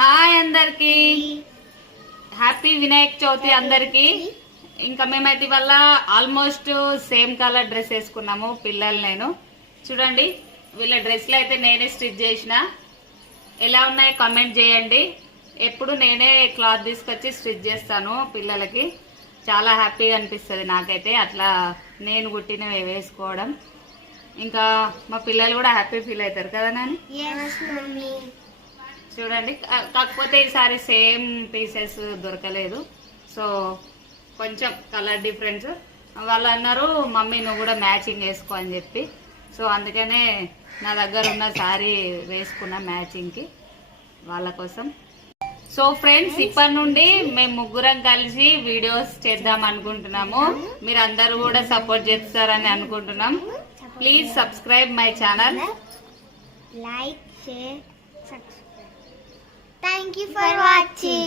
Hi అందరికి, happy Vinayaka Chavithi అందరికి. ఇంకా మేమైతే ఇవాళ ఆల్మోస్ట్ సేమ్ కలర్ డ్రెస్ వేసుకున్నాము పిల్లలు నేను. చూడండి వీళ్ళ డ్రెస్లు అయితే నేనే స్టిచ్ చేసిన. ఎలా ఉన్నాయి కామెంట్ చేయండి. ఎప్పుడు నేనే క్లాత్ తీసుకొచ్చి స్టిచ్ చేస్తాను పిల్లలకి. చాలా హ్యాపీగా అనిపిస్తుంది నాకైతే అట్లా నేను కుట్టినవి వేసుకోవడం. ఇంకా మా పిల్లలు కూడా హ్యాపీ ఫీల్ అవుతారు కదా నాని. చూడండి, కాకపోతే ఈసారి సేమ్ పీసెస్ దొరకలేదు, సో కొంచెం కలర్ డిఫరెన్స్. వాళ్ళు అన్నారు మమ్మీ నువ్వు కూడా మ్యాచింగ్ వేసుకో అని చెప్పి, సో అందుకనే నా దగ్గర ఉన్న శారీ వేసుకున్నా మ్యాచింగ్కి వాళ్ళ కోసం. సో ఫ్రెండ్స్, ఇప్పటి నుండి మేము ముగ్గురం కలిసి వీడియోస్ చేద్దాం అనుకుంటున్నాము. మీరు అందరూ కూడా సపోర్ట్ చేస్తారని అనుకుంటున్నాం. Please subscribe my channel, like, share, subscribe. Thank you for watching.